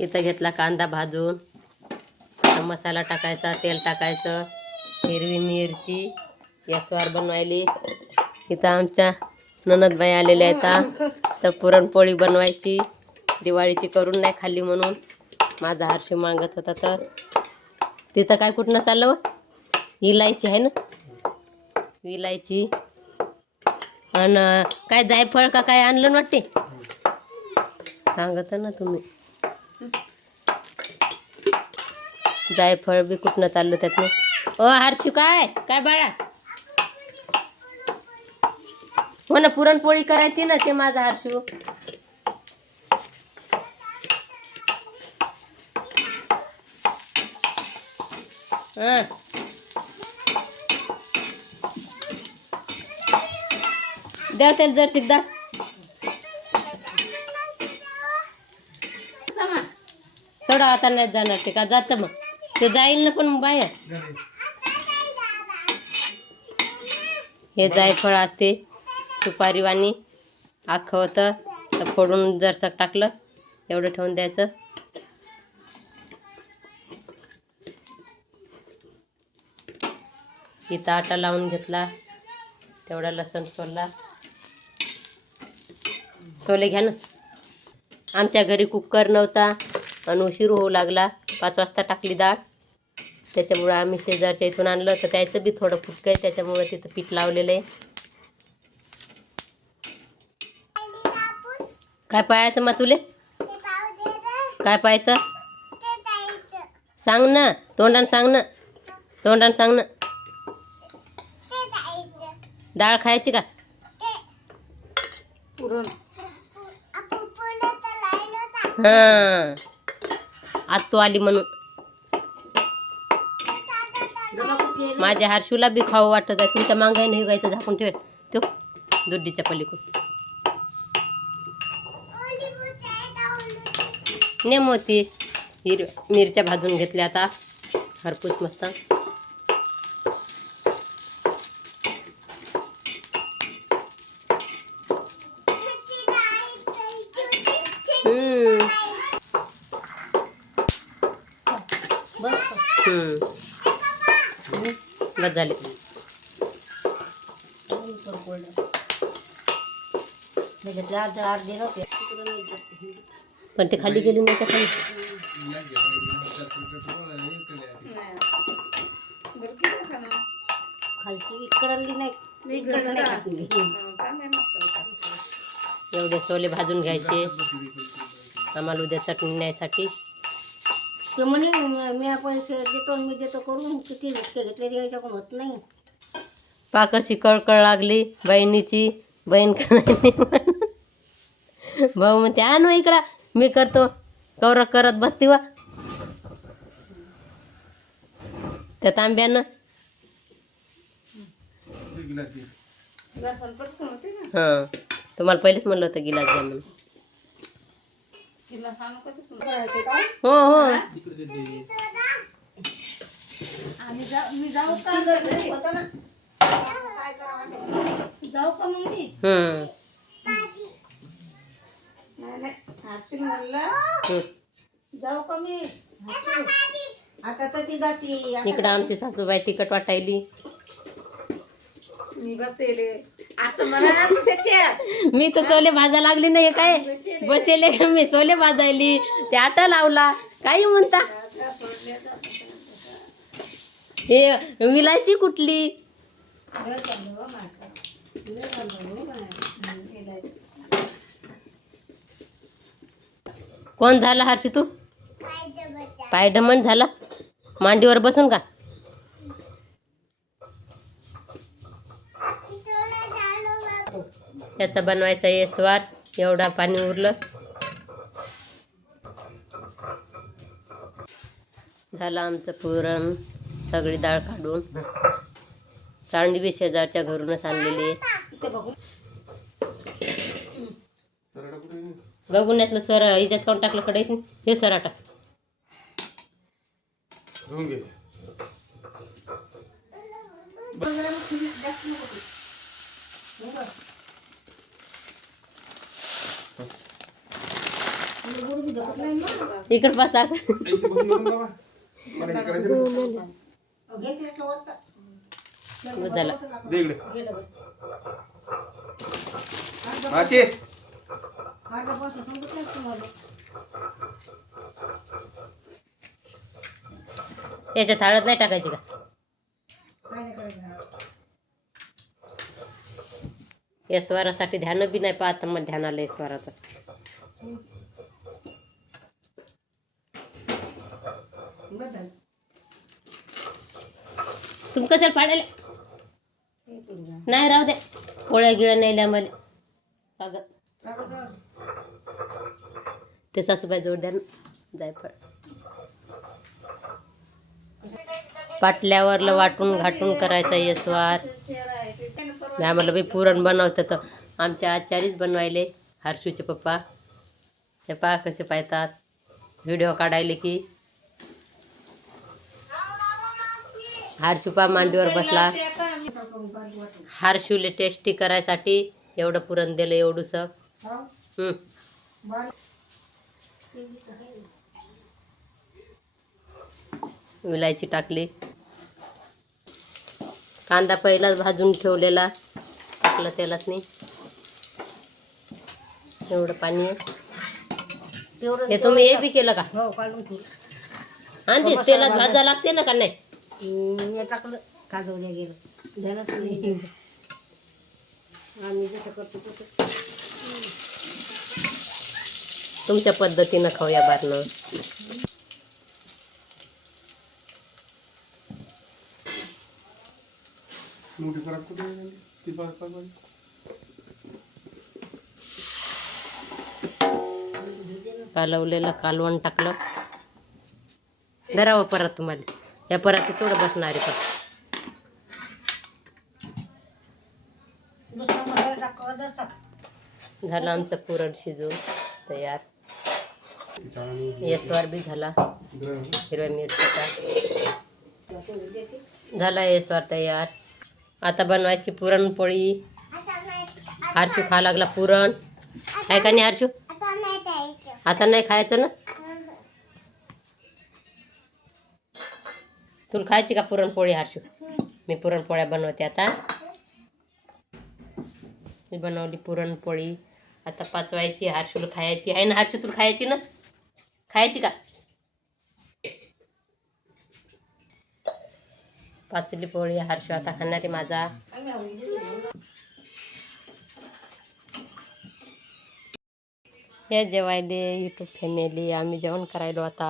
इथं घेतला कांदा भाजून, मसाला टाकायचा, तेल टाकायचं, हिरवी मिरची गॅसवर बनवायली. इथं आमच्या ननदबाई आलेल्या आहेत तर पुरणपोळी बनवायची, दिवाळीची करून नाही खाल्ली म्हणून माझा हर्षू मागत होता. तर तिथं काय कुठनं चाललं व? इलायची आहे ना, इलायची आणि काय जायफळ का काय आणलं ना वाटते, सांगत ना तुम्ही. जायफळ बी कुठनं चाललं त्यातनं. ओ हर्षू काय काय बाळा, हो ना पुरणपोळी करायची ना, ते माझा हर्षू. हां द्या त्याला जर तिकदा सोडा, आता नाही जाणार ते का जातं मग ते जाईल ना पण बाहेर. हे जायफळ असते सुपारी वाणी, अख्खं होतं तर फोडून जरसं टाकलं एवढं ठेवून द्यायचं. इथं आटा लावून घेतला, तेवढा लसूण सोलला. सोले घ्या ना. आमच्या घरी कुकर नव्हता आणि उशीर होऊ लागला, 5 वाजता टाकली डाळ. त्याच्यामुळं आम्ही शेजारच्या इथून आणलं तर त्याचं बी थोडं फुटकं आहे, त्याच्यामुळं तिथं पीठ लावलेलं आहे. काय पाहायचं मग तुले, काय पाहायचं सांग ना, तोंडानं सांग ना, तोंडानं सांग ना. डाळ खायची का? हां आत्तू आली म्हणून. माझ्या हर्षूला बी खाऊ वाटत आहे. तुमच्या मांगाई नाही गायचं झाकून ठेवेल तो दुड्डीच्या पलीकडून. नेमोती मिरच्या भाजून घेतल्या आता हरपूस मस्त. बस झाले. पण ते खाली गेली नाही का खाली. एवढे सोले भाजून घ्यायचे आम्हाला उद्या चटणी न्यायसाठी. म्हणे मी पैसे देतो, मी देतो करून, किती घेतले याच्याकडून होत नाही. पाकशी कळकळ लागली बहिणीची, बहीण करायली भाऊ म्हणते आणू इकडं मी करतो, कौर करत बसती वा त्या तांब्यानं. हां तुम्हाला पहिलेच म्हणलं होतं गिलास द्या म्हणून. हो हो जाऊ का मग मी जाऊ का मी आता तर ती जाती. इकडं आमची सासूबाई तिखट वाटायली. मी बसेले असं म्हणा त्याच्या. मी तर सोले भाजा लागली नाही काय, बसेले मी सोले भाजायली, ते आटा लावला काही म्हणता. हे विलायची कुठली. कोण झाला हर्षी तू, पायडमन झाला मांडीवर बसून का. त्याचा बनवायचा येसवार, एवढा पाणी उरलं. झालं आमचं पुरण, सगळी डाळ काढून. चाळणी बी शेजारच्या घरूनच आणलेली आहे. बघून यातलं सर हिच्यात काऊन टाकलं कढईत, हे सराटा इकडे बसा बदला दे इकडे माचीस याच्यात हळद नाही टाकायची का या स्वरासाठी ध्यान बी नाही पाहत मग ध्यान आलं स्वराचं तुम कशाला पाडायला नाही राहू दे पोळ्या गिळ्या नेल्या मला कागद ते सासूबाई जोड द्या ना जायफळ पाटल्यावर वाटून घाटून करायचा येसवार मी आम्हाला बी पुरण बनवतं तर आमच्या आचारीच बनवायले हर्षूचे पप्पा ते पहा कसे पाहतात व्हिडिओ काढायले की हर्षूपा मांडीवर बसला हर्षूले टेस्टी करायसाठी एवढं पुरण दिलं एवढंसं विलायची टाकली कांदा पहिलाच भाजून ठेवलेला टाकलं तेलात नाही एवढं पाणी आहे हे तुम्ही हे बी केलं का हो काढून आणि तेलात भाजा लागते ना का नाही टाकलं काढवल्या गेलं ध्यानात नाही आम्ही जसं करतो तसं तुमच्या पद्धतीनं खाऊया बारनं मोठी परत कुठे आहे? ती परत पाहिजे. कालवलेलं कालवण टाकलं धरावं परत तुम्हाला या परत थोडं बसणार आहे दुसरा मसाला टाकावा जर टाक झालं आमचं पुरण शिजून तयार ती चाळणी येसवार बी झाला ग्रह. हिरव्या मिरचीचा झाला येसवार तयार आता बनवायची पुरणपोळी हर्षू खा लागला पुरण आहे का नाही हर्षू आता नाही खायचं ना तुला खायची का पुरणपोळी हर्षू मी पुरणपोळ्या बनवते आता मी बनवली पुरणपोळी आता पाचवायची हर्षूला खायची आहे ना हर्षू तुला खायची ना खायची का पाचली पोळी हर्षू आता खाणारी माझा हे जेवायले युट्यूब फॅमिली आम्ही जेवण करायलो आता